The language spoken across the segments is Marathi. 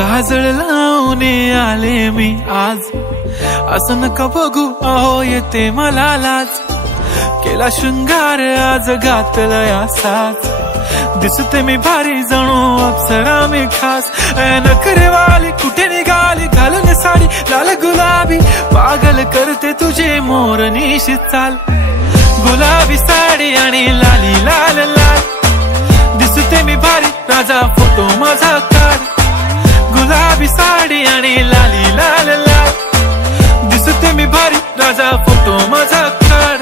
काजळ लावून आले मी आज, असं नका बघू अहो येते मला लाज. केला शृंगार आज घातलाय असाच, दिसते मी भारी जणू अप्सरा मी खास. नखरेवाली कुठे निघाली घालून साडी लाल गुलाबी, पागल करते तुझे मोरनीशी चाल. गुलाबी साडी आणि लाली लाल लाल, दिसते मी भारी राजा फोटो माझा काढ. गुलाबी साडी आणि लाली लाल लाल, दिसते मी भारी राजा फोटो माझा काढ.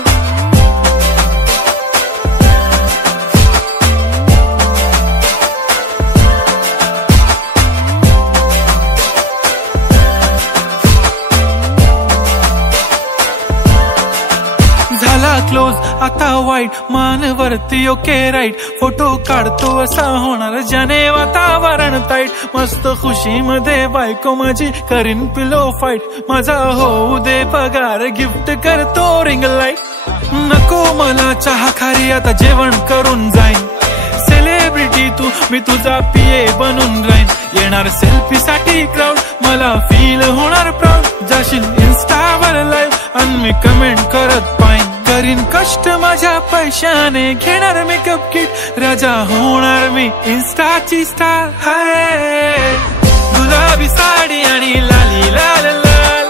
झाला क्लोज आता वाईट, मान वरती ओके राईट. फोटो काढतो असा होणार ज्याने वातावरण ताईट. मस्त खुशी मध्ये बायको माझी करीन पिलो फाईट. माझा होऊ दे पगार गिफ्ट करतो रिंग लाईट. नको मला चहा खारी आता जेवण करून जाईन. सेलिब्रिटी तू मी तुझा पिये बनून राहीन. येणार सेल्फी साठी क्राऊड मला फील होणार प्राऊड. जाशील इन्स्टावर लाईव्ह आणि मी कमेंट करत पाईन. करीन कष्ट माझ्या पैशाने घेणार मेकअप किट. राजा होणार मी इन्स्टाची स्टार. हाय गुलाबी साडी आणि लाली लाल लाल,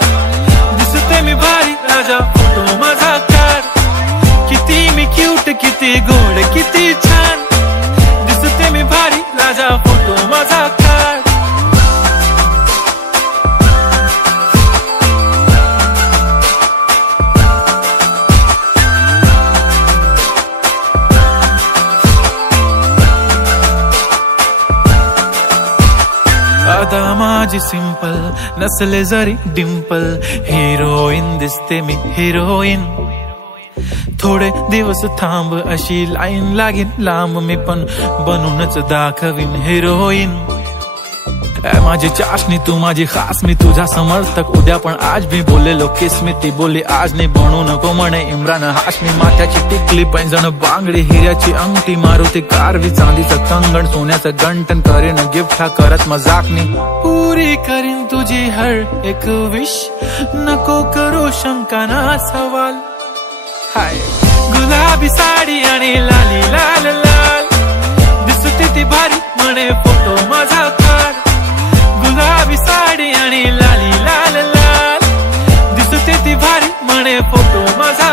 दिसते मी भारी राजा फोटो माझा काढ. किती मी क्यूट किती गोड किती छान, दिसते मी भारी राजा फोटो माझा काढ. आता माझी सिंपल नसले जरी डिंपल, हिरोईन दिसते मी हिरोईन. थोडे दिवस थांब अशी लाईन लागेल लांब, मी पण बनूनच दाखवीन हिरोईन. माझी चाशनी तू माझी खास, मी तुझा समर्थक उद्या पण आज मी बोलेलो किस मी. ती बोली आज नाही बनू नको म्हणे इम्रान हाशमी. माथ्याची टिकली पैंजण बांगडी हिऱ्याची अंगठी, मारुती कारवी चांदीचं कंगण सोन्याचं गंटन. करीन गिफ्ट हा करत मजाकनी, पुरी करीन तुझी हर एक विश. नको करू शंका ना सवाल. हाय गुलाबी साडी आणि लाली लाल लाल, दिसते ती भारी म्हणे फोटो माझा काढ. गुलाबी साडी आणि लाली लाल लाल, दिसते ती भारी म्हणे फोटो माझा